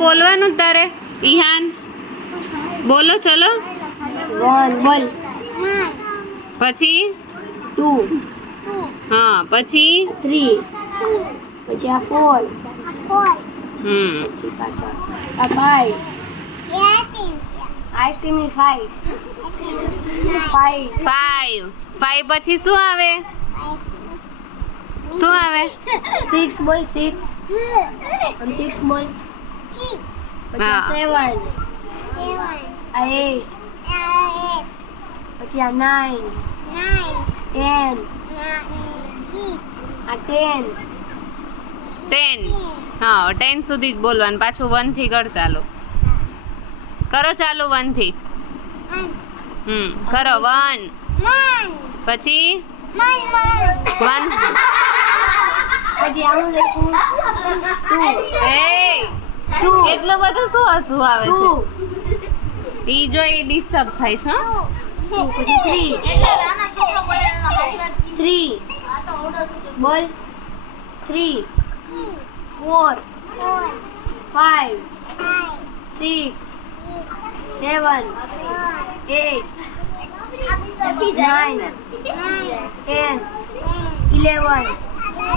બોલવાનું જ તારે. ઈહાન બોલો ચલો. 1 બોલ. પછી 2 હા પછી 3 પછી આ 4 પછી પાછા આ 5 આઈસ્ક્રીમ ની 5 5 પછી શું આવે? શું આવે? 6 બોલ 6 6 બોલ પછી આ 7 આ 8 પછી આ 9 10 આ 10 10 હા 10 સુધી જ બોલવાનું. પાછું 1 થી કર ચાલુ. કરો ચાલુ 1 થી. કરો 1 પછી 1 પછી આવું લખું 2 એટલું બધું શું હસવું આવે છે? ઈ જો એ ડિસ્ટર્બ થાય છે. હા? 2 પછી 3 બોલ 3 4 5 6 7 8 9 10 11